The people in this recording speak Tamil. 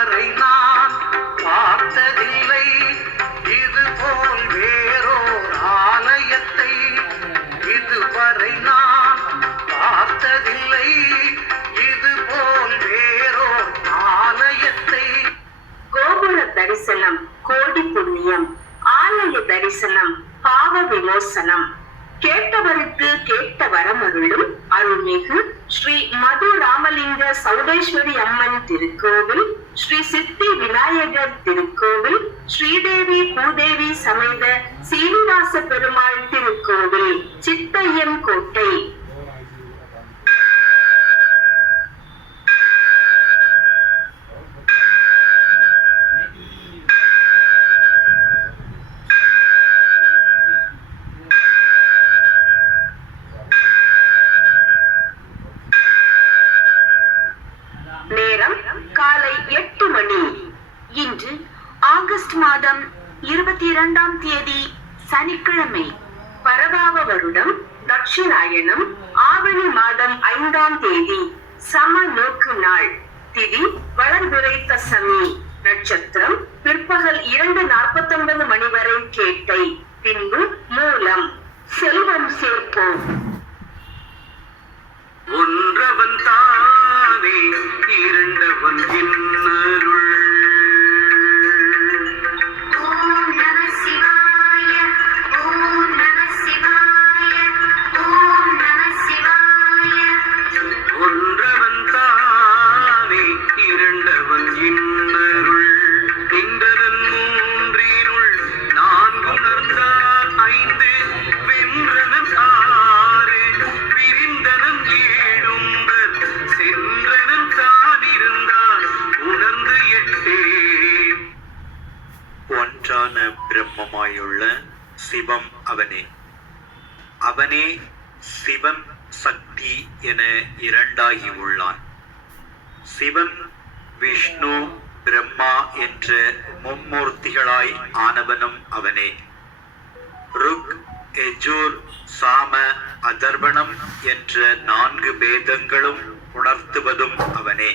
இதுவரை நான் பார்த்ததில்லை இதுபோல் வேறோர் ஆலயத்தை. இதுவரை நான் பார்த்ததில்லை இதுபோல் வேறோர் ஆலயத்தை. கோபுர தரிசனம் கோடி புண்ணியம், ஆலய தரிசனம் பாவ விமோசனம். கேட்டவருக்கு கேட்ட வரமருளும் அருள்மிகு ஸ்ரீ மது ராமலிங்க சௌடேஸ்வரி அம்மன் திருக்கோவில், ஸ்ரீ சித்தி விநாயகர் திருக்கோவில், ஸ்ரீதேவி பூதேவி சமேத சீனிவாச பெருமாள் திருக்கோவில், சித்தையன் கோட்டை. நேரம் காலை 8 மணி. இன்று ஆகஸ்ட் மாதம் 22ஆம் தேதி சனிக்கிழமை. பரபாவ வருடம் தட்சிணாயனம் ஆவணி மாதம் 5ஆம் தேதி சம நோக்கு நாள். திதி வளர்பிறை தசமி. நட்சத்திரம் பிற்பகல் 2:49 மணி வரை கேட்டை, பின்பு மூலம். செல்வம் சேர்ப்போம். ஒன்றவன் தானே இரண்டவன் இன்னருள். ஓம் நம சிவாய, ஓம் நம சிவாய, ஓம் நம சிவாய. ஒன்றவன் தானே இரண்டவன் இன்னருள். நின்றனன் மூன்றினுள் நான்குணர்ந்தான் ஐந்து, வென்றனன் ஆறு, விரிந்தனன் ஏழும்பர், சென்றனன் தானிருந்தான் உணர்ந்து எட்டே. ஒன்றான பிரம்மமாயுள்ள சிவம் அவனே. அவனே சிவன் சக்தி என இரண்டாகி உள்ளான். சிவன் விஷ்ணு பிரம்மா என்ற மும்மூர்த்திகளாய் ஆனவனும் அவனே. ருக் யஜுர் சாம அதர்வணம் என்ற 4 பேதங்களும் உணர்த்துவதும் அவனே.